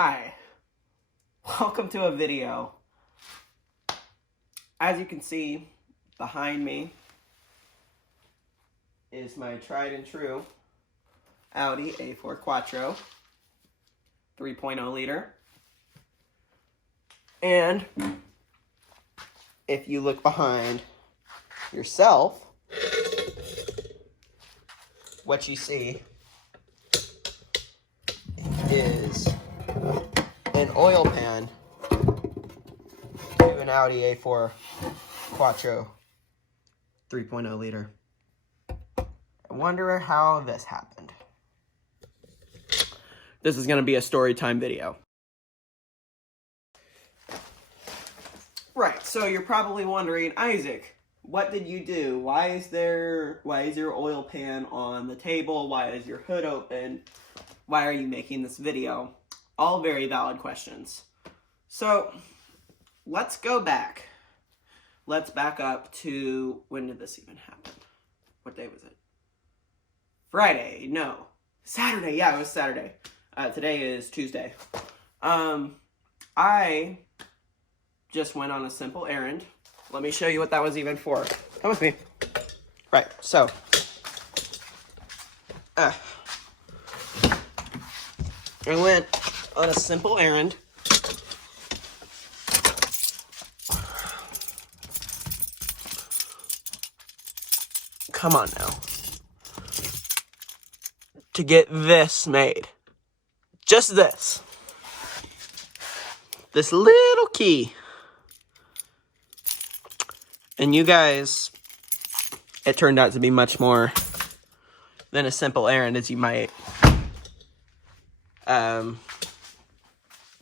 Hi, welcome to a video. As you can see behind me is my tried and true Audi A4 Quattro 3.0 liter. And if you look behind yourself, what you see is an oil pan to an Audi A4 Quattro 3.0 liter. I wonder how this happened. This is going to be a story time video. Right, so you're probably wondering, Isaac, what did you do? Why is your oil pan on the table? Why is your hood open? Why are you making this video? All very valid questions. So, let's go back. Let's back up to, when did this even happen? What day was it? Friday, no. Saturday, yeah, it was Saturday. Today is Tuesday. I just went on a simple errand. Let me show you what that was even for. Come with me. Right, so. I went on a simple errand. Come on now. To get this made. Just this. This little key. And you guys, it turned out to be much more than a simple errand, as you might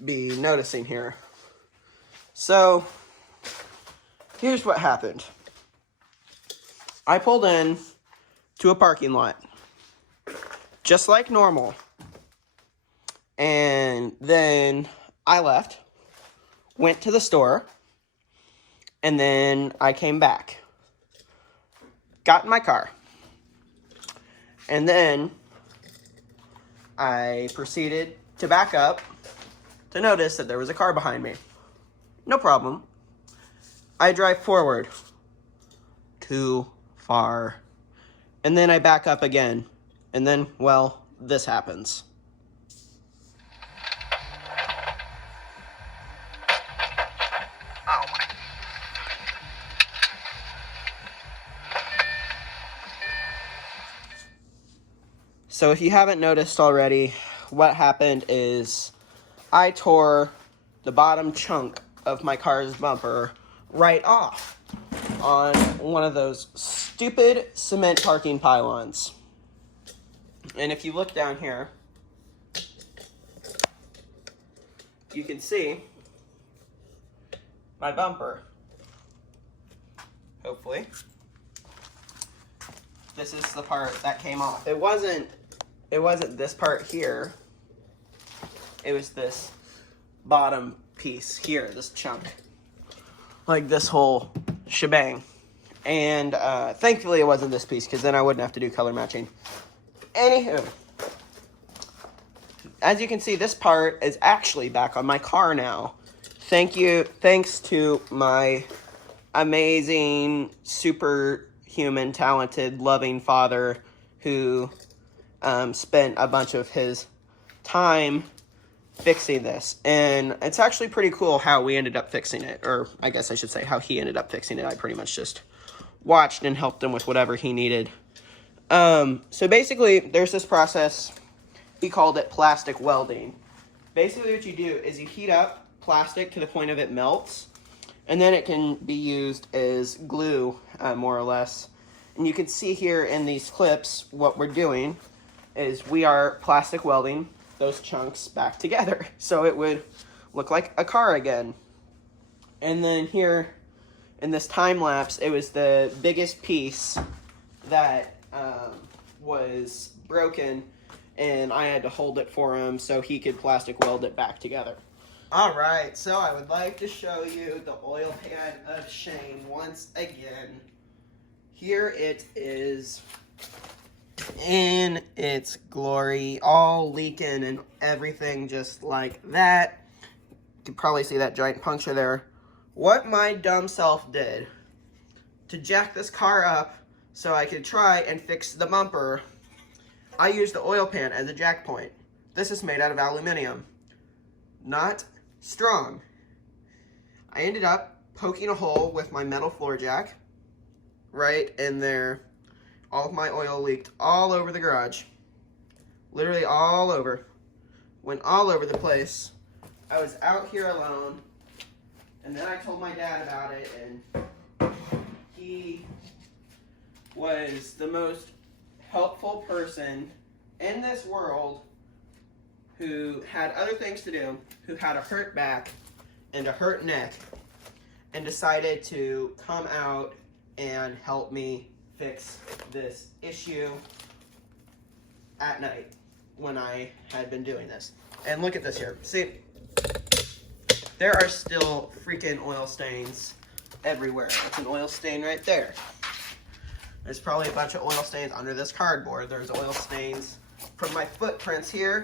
be noticing here. So, here's what happened. I pulled in to a parking lot, just like normal. And then I left, went to the store, and then I came back, got in my car, and then I proceeded to back up to notice that there was a car behind me. No problem. I drive forward. Too far. And then I back up again. And then, well, this happens. So if you haven't noticed already, what happened is I tore the bottom chunk of my car's bumper right off on one of those stupid cement parking pylons. And if you look down here, you can see my bumper. Hopefully. This is the part that came off. It wasn't this part here. It was this bottom piece here, this chunk. Like this whole shebang. And thankfully it wasn't this piece, because then I wouldn't have to do color matching. Anywho, as you can see, this part is actually back on my car now. Thanks to my amazing, superhuman, talented, loving father who spent a bunch of his time fixing this. And it's actually pretty cool how we ended up fixing it. Or I guess I should say how he ended up fixing it. I pretty much just watched and helped him with whatever he needed. So basically, there's this process. He called it plastic welding. Basically what you do is you heat up plastic to the point of it melts. And then it can be used as glue, more or less. And you can see here in these clips, what we're doing is we are plastic welding those chunks back together. So it would look like a car again. And then here in this time lapse, it was the biggest piece that was broken, and I had to hold it for him so he could plastic weld it back together. Alright, so I would like to show you the oil pan of shame once again. Here it is in its glory, all leaking and everything just like that. You can probably see that giant puncture there. What my dumb self did to jack this car up so I could try and fix the bumper, I used the oil pan as a jack point. This is made out of aluminum, not strong. I ended up poking a hole with my metal floor jack right in there. All of my oil leaked all over the garage. Literally all over. Went all over the place. I was out here alone, and then I told my dad about it, and he was the most helpful person in this world who had other things to do, who had a hurt back and a hurt neck, and decided to come out and help me fix this issue at night when I had been doing this. And look at this here. See, there are still freaking oil stains everywhere. That's an oil stain right there. There's probably a bunch of oil stains under this cardboard. There's oil stains from my footprints here.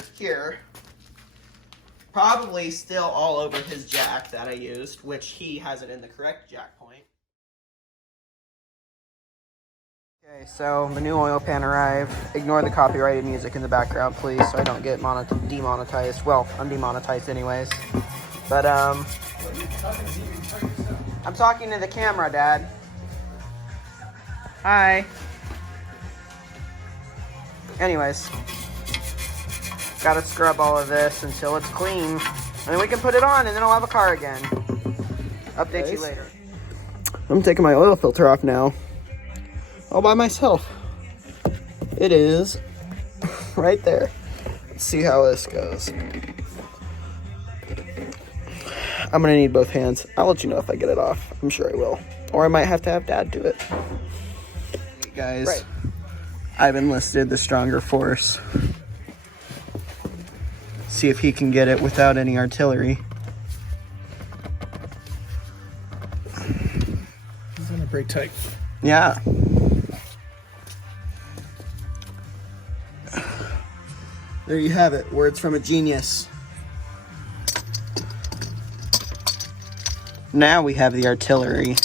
Probably still all over his jack that I used, which he has it in the correct jack point. Okay, so the new oil pan arrived. Ignore the copyrighted music in the background, please, so I don't get demonetized. Well, I'm demonetized anyways. But, I'm talking to the camera, Dad. Hi. Anyways. Gotta scrub all of this until it's clean. And then we can put it on, and then I'll have a car again. Update you later. I'm taking my oil filter off now. All by myself. It is right there. Let's see how this goes. I'm gonna need both hands. I'll let you know if I get it off. I'm sure I will. Or I might have to have Dad do it. Guys, right. I've enlisted the stronger force. See if he can get it without any artillery. He's on a pretty tight. Yeah. There you have it. Words from a genius. Now we have the artillery.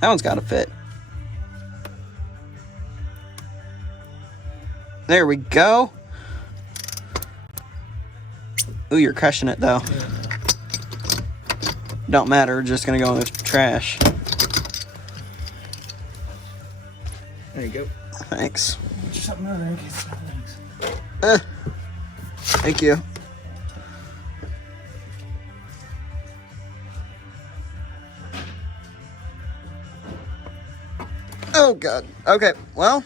That one's got to fit. There we go. Ooh, you're crushing it though. Don't matter, we're just gonna go in the trash. There you go. Thanks. Just something other in case thanks. Thank you. Oh God. Okay, well.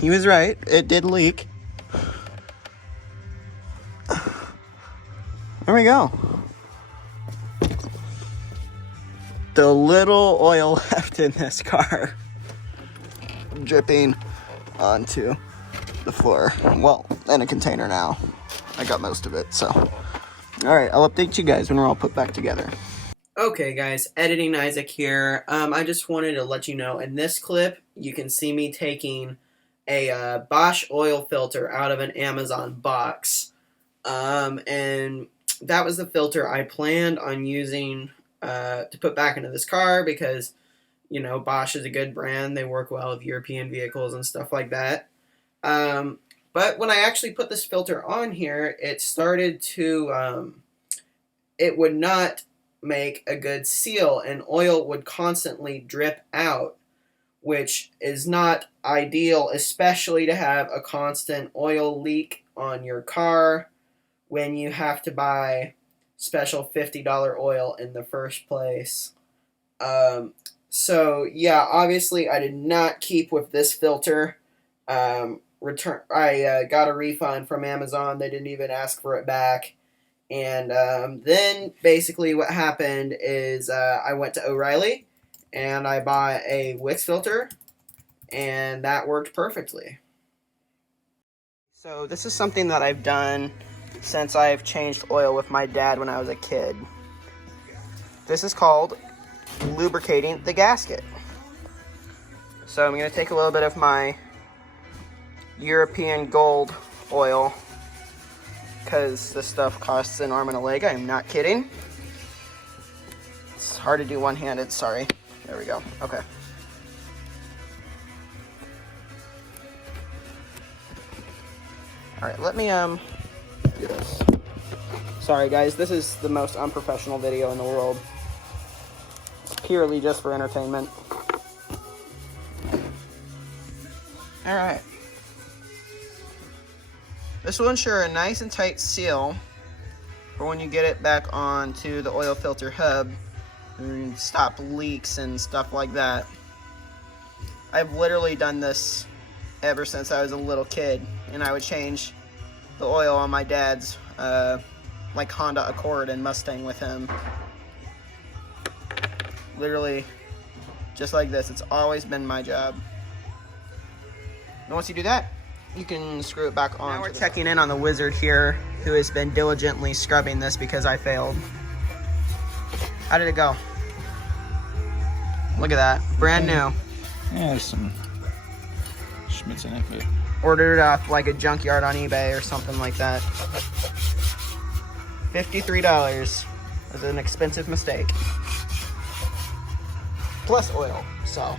He was right. It did leak. There we go. The little oil left in this car dripping onto the floor. Well, in a container now. I got most of it, so. Alright, I'll update you guys when we're all put back together. Okay guys, Editing Isaac here. I just wanted to let you know, in this clip, you can see me taking a Bosch oil filter out of an Amazon box. And that was the filter I planned on using to put back into this car because, you know, Bosch is a good brand. They work well with European vehicles and stuff like that. But when I actually put this filter on here, it started to, it would not make a good seal, and oil would constantly drip out, which is not ideal, especially to have a constant oil leak on your car when you have to buy special $50 oil in the first place. So yeah, obviously I did not keep with this filter. I got a refund from Amazon. They didn't even ask for it back. And then basically what happened is I went to O'Reilly and I bought a Wix filter, and that worked perfectly. So this is something that I've done since I've changed oil with my dad when I was a kid. This is called lubricating the gasket. So I'm going to take a little bit of my European gold oil, because this stuff costs an arm and a leg. I am not kidding. It's hard to do one-handed, sorry. There we go. Okay. All right, let me do this. Sorry guys, this is the most unprofessional video in the world. It's purely just for entertainment. All right. This will ensure a nice and tight seal for when you get it back onto the oil filter hub and stop leaks and stuff like that. I've literally done this ever since I was a little kid, and I would change the oil on my dad's like Honda Accord and Mustang with him. Literally just like this. It's always been my job. And once you do that, you can screw it back on. Now we're checking in on the wizard here, who has been diligently scrubbing this because I failed. How did it go? Look at that, brand new. Yeah, there's some schmitz in it, but... Ordered it off like a junkyard on eBay or something like that. $53. That's an expensive mistake. Plus oil, so.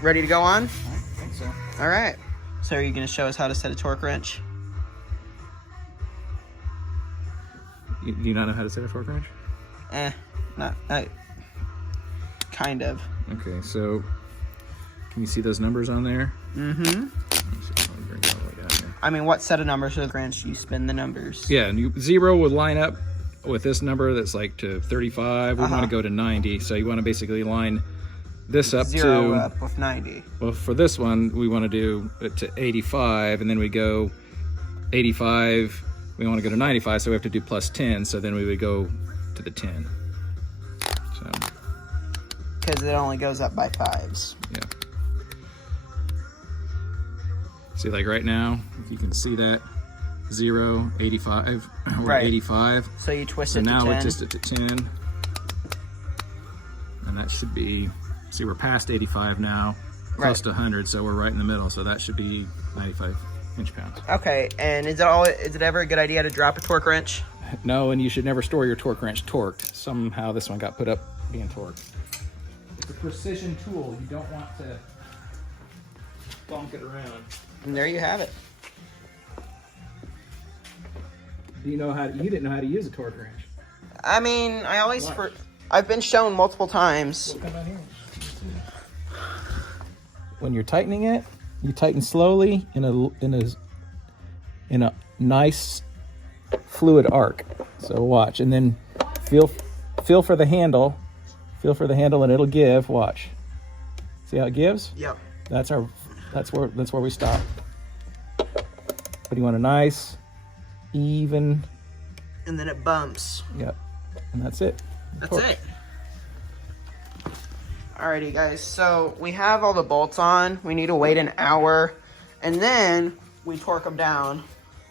Ready to go on? I think so. All right. So are you going to show us how to set a torque wrench? Do you not know how to set a torque wrench? Kind of. Okay, so can you see those numbers on there? Mm-hmm. I mean, what set of numbers for the wrench? You spin the numbers. Yeah, and 0 would line up with this number that's like to 35. We want to go to 90, so you want to basically line this up 0 up with 90. Well, for this one, we want to do it to 85, and then we go 85. We want to go to 95, so we have to do plus 10. So then we would go to the 10. So. Because it only goes up by 5s. Yeah. See, like right now, if you can see that 0, 85, or right. 85. So you twist it to 10. So ten. now we twist it to 10. And that should be, see, we're past 85 now, close to 100, so we're right in the middle. So that should be 95 inch-pounds. Okay, and is it ever a good idea to drop a torque wrench? No, and you should never store your torque wrench torqued. Somehow this one got put up being torqued. It's a precision tool. You don't want to bonk it around. And there you have it. Do you know how? You didn't know how to use a torque wrench. I mean, I've been shown multiple times. We'll come out here. When you're tightening it, you tighten slowly in a nice fluid arc. So watch, and then feel for the handle. Feel for the handle, and it'll give. Watch. See how it gives? Yep. That's where we stop. But you want a nice, even. And then it bumps. Yep. And that's it. That's it. Alrighty, guys. So we have all the bolts on. We need to wait an hour, and then we torque them down,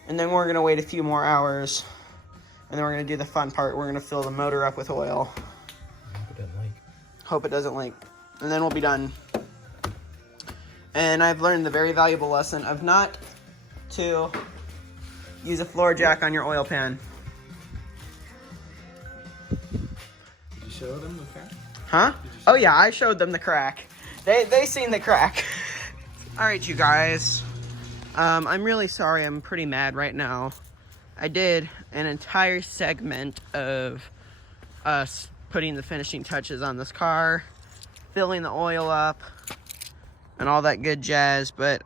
and then we're gonna wait a few more hours, and then we're gonna do the fun part. We're gonna fill the motor up with oil. Hope it doesn't leak. And then we'll be done. And I've learned the very valuable lesson of not to use a floor jack on your oil pan. Did you show them the crack? Huh? Oh yeah, I showed them the crack. They seen the crack. All right, you guys. I'm really sorry. I'm pretty mad right now. I did an entire segment of us putting the finishing touches on this car, filling the oil up, and all that good jazz, but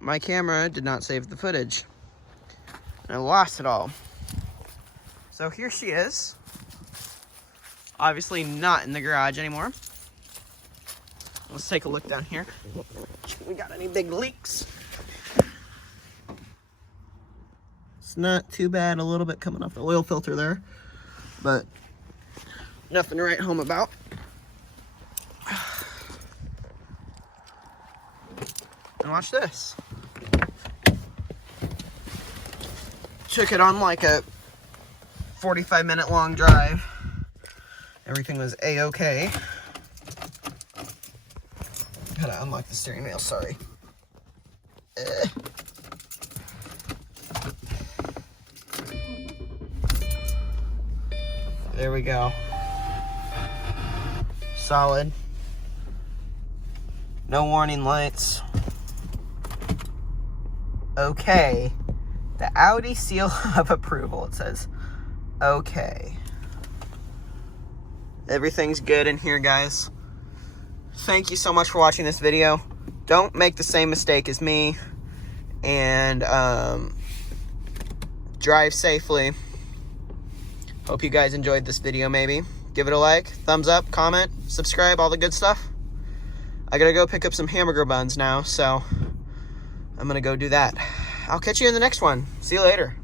my camera did not save the footage. And I lost it all. So here she is. Obviously not in the garage anymore. Let's take a look down here. We got any big leaks? It's not too bad, a little bit coming off the oil filter there, but nothing to write home about. And watch this. Took it on like a 45-minute long drive. Everything was a-okay. Gotta unlock the steering wheel, sorry. There we go. Solid. No warning lights. Okay. The Audi seal of approval, it says. Okay. Everything's good in here, guys. Thank you so much for watching this video. Don't make the same mistake as me. And drive safely. Hope you guys enjoyed this video, maybe. Give it a like, thumbs up, comment, subscribe, all the good stuff. I gotta go pick up some hamburger buns now, so I'm gonna go do that. I'll catch you in the next one. See you later.